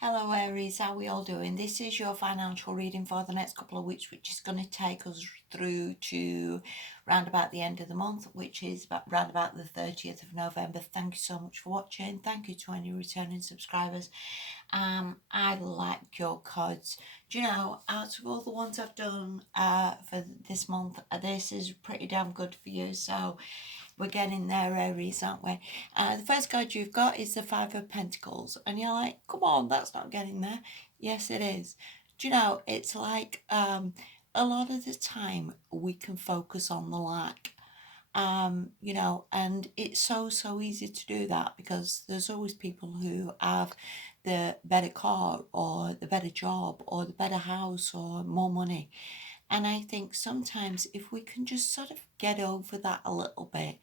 Hello Aries, how are we all doing? This is your financial reading for the next couple of weeks, which is going to take us through to round about the end of the month, which is round about the 30th of November. Thank you so much for watching. Thank you to any returning subscribers. I like your cards. Do you know, out of all the ones I've done for this month, this is pretty damn good for you. So we're getting there, Aries, aren't we? The first card you've got is the Five of Pentacles. And you're like, come on, that's not getting there. Yes, it is. Do you know, it's like a lot of the time we can focus on the lack. And it's so easy to do that because there's always people who have the better car or the better job or the better house or more money. And I think sometimes if we can just sort of get over that a little bit,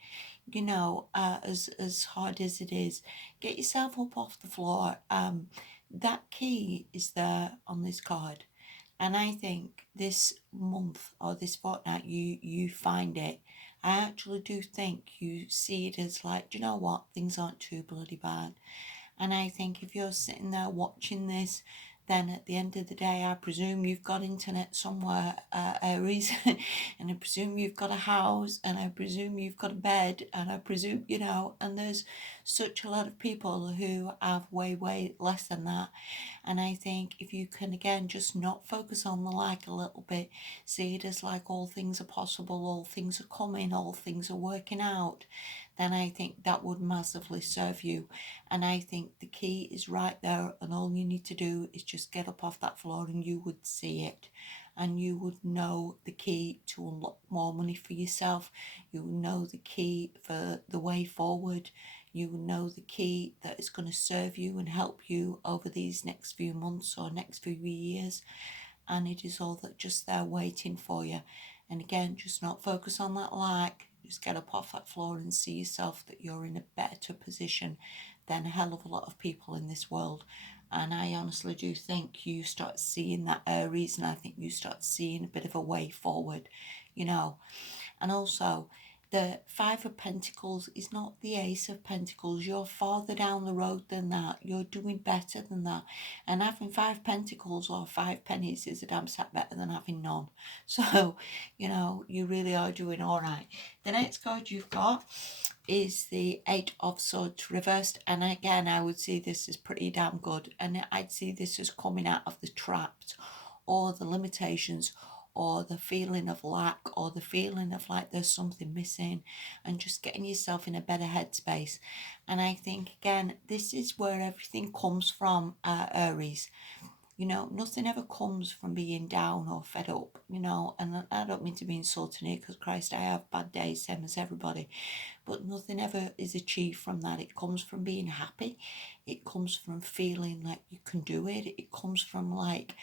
as hard as it is, get yourself up off the floor. That key is there on this card. And I think this month or this fortnight, you find it. I actually do think you see it as like, do you know what? Things aren't too bloody bad. And I think if you're sitting there watching this, then at the end of the day, I presume you've got internet somewhere, Aries, and I presume you've got a house, and I presume you've got a bed, and I presume, and there's such a lot of people who have way less than that. And I think if you can, again, just not focus on the like a little bit, see it as like all things are possible, all things are coming, all things are working out, then I think that would massively serve you. And I think the key is right there, and all you need to do is just get up off that floor and you would see it. And you would know the key to unlock more money for yourself. You would know the key for the way forward. You would know the key that is going to serve you and help you over these next few months or next few years. And it is all that just there waiting for you. And again, just not focus on that lack. Just get up off that floor and see yourself that you're in a better position than a hell of a lot of people in this world. And I honestly do think you start seeing that Aries, and I think you start seeing a bit of a way forward, you know. And also, the Five of Pentacles is not the Ace of Pentacles. You're farther down the road than that. You're doing better than that. And having five pentacles or five pennies is a damn sight better than having none. So, you really are doing all right. The next card you've got is the Eight of Swords reversed. And again, I would see this as pretty damn good. And I'd see this as coming out of the trapped or the limitations or the feeling of lack or the feeling of like there's something missing, and just getting yourself in a better headspace. And I think, again, this is where everything comes from, Aries. Nothing ever comes from being down or fed up, and I don't mean to be insulting here because, Christ, I have bad days, same as everybody, but nothing ever is achieved from that. It comes from being happy. It comes from feeling like you can do it. It comes from like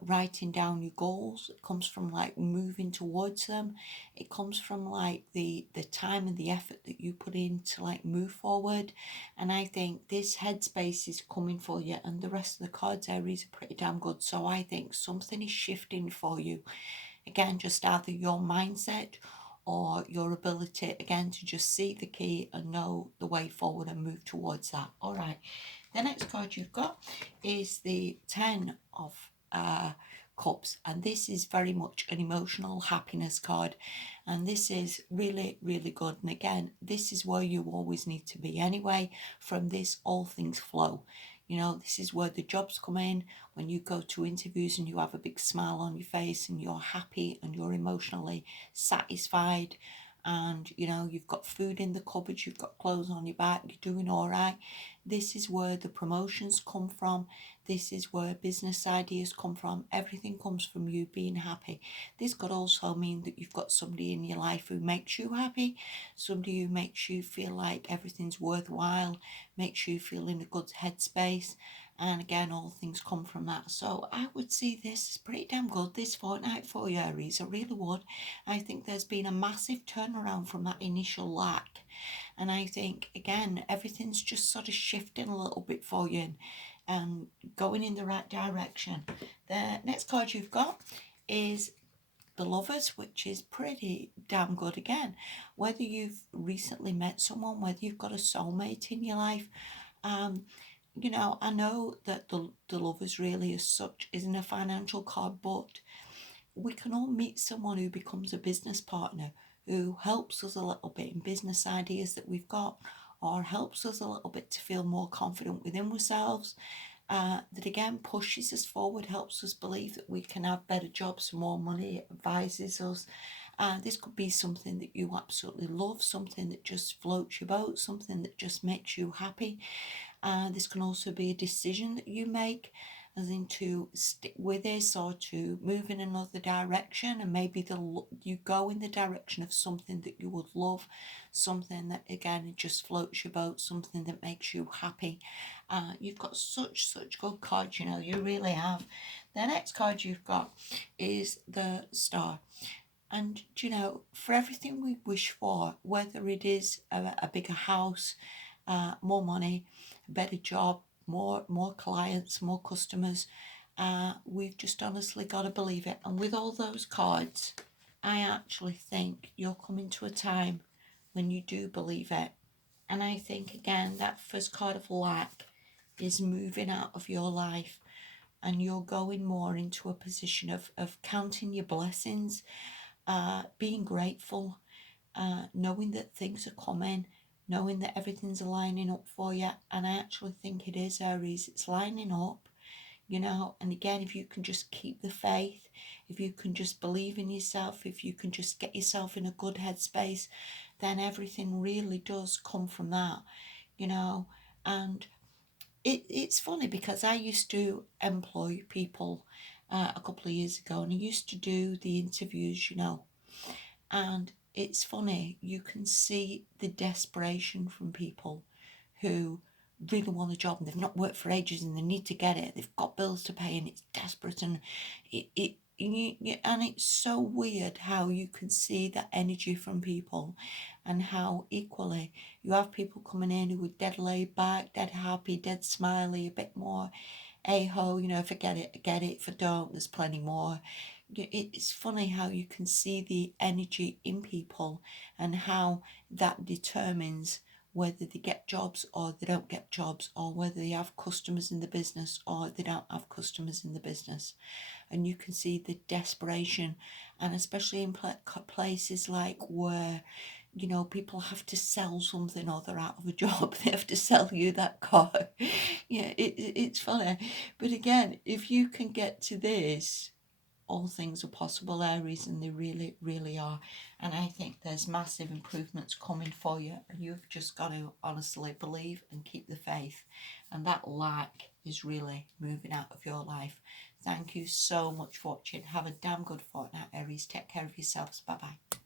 writing down your goals. It comes from like moving towards them. It comes from like the time and the effort that you put in to like move forward. And I think this headspace is coming for you, and the rest of the cards, Aries, are pretty damn good. So I think something is shifting for you. Again, just either your mindset or your ability, again, to just see the key and know the way forward and move towards that. All right. The next card you've got is the Ten of Cups, and this is very much an emotional happiness card, and this is really good. And again, this is where you always need to be anyway. From this, all things flow. This is where the jobs come in, when you go to interviews and you have a big smile on your face and you're happy and you're emotionally satisfied, and you've got food in the cupboard, you've got clothes on your back, you're doing all right. This is where the promotions come from. This is where business ideas come from. Everything comes from you being happy. This could also mean that you've got somebody in your life who makes you happy, somebody who makes you feel like everything's worthwhile, makes you feel in a good headspace. And again, all things come from that. So I would see this as pretty damn good this fortnight for you, Aries. I really would. I think there's been a massive turnaround from that initial lack. And I think, again, everything's just sort of shifting a little bit for you and going in the right direction. The next card you've got is the Lovers, which is pretty damn good again. Whether you've recently met someone, whether you've got a soulmate in your life, you know, I know that the lovers really as such isn't a financial card, but we can all meet someone who becomes a business partner, who helps us a little bit in business ideas that we've got, or helps us a little bit to feel more confident within ourselves. That again pushes us forward, helps us believe that we can have better jobs, more money, advises us. This could be something that you absolutely love, something that just floats your boat, something that just makes you happy. This can also be a decision that you make, as in to stick with this or to move in another direction, and maybe you go in the direction of something that you would love, something that again just floats your boat, something that makes you happy. You've got such good cards, you know, you really have. The next card you've got is the Star. And you know, for everything we wish for, whether it is a bigger house, more money, a better job, more clients, more customers, we've just honestly got to believe it. And with all those cards, I actually think you're coming to a time when you do believe it. And I think again that first card of lack is moving out of your life, and you're going more into a position of counting your blessings, being grateful, knowing that things are coming, knowing that everything's lining up for you. And I actually think it is, Aries, it's lining up, you know. And again, if you can just keep the faith, if you can just believe in yourself, if you can just get yourself in a good headspace, then everything really does come from that, you know. And it's funny because I used to employ people a couple of years ago, and I used to do the interviews, you know. And it's funny, you can see the desperation from people who really want a job and they've not worked for ages and they need to get it. They've got bills to pay and it's desperate, and and it's so weird how you can see that energy from people, and how equally you have people coming in who are dead laid back, dead happy, dead smiley, a bit more ho, you know, forget it, get it, for don't, there's plenty more. It's funny how you can see the energy in people, and how that determines whether they get jobs or they don't get jobs, or whether they have customers in the business or they don't have customers in the business. And you can see the desperation, and especially in places like where, you know, people have to sell something or they're out of a job, they have to sell you that car. Yeah, it's funny. But again, if you can get to this, all things are possible, Aries, and they really, really are. And I think there's massive improvements coming for you, and you've just got to honestly believe and keep the faith. And that lack is really moving out of your life. Thank you so much for watching. Have a damn good fortnight, Aries. Take care of yourselves. Bye bye.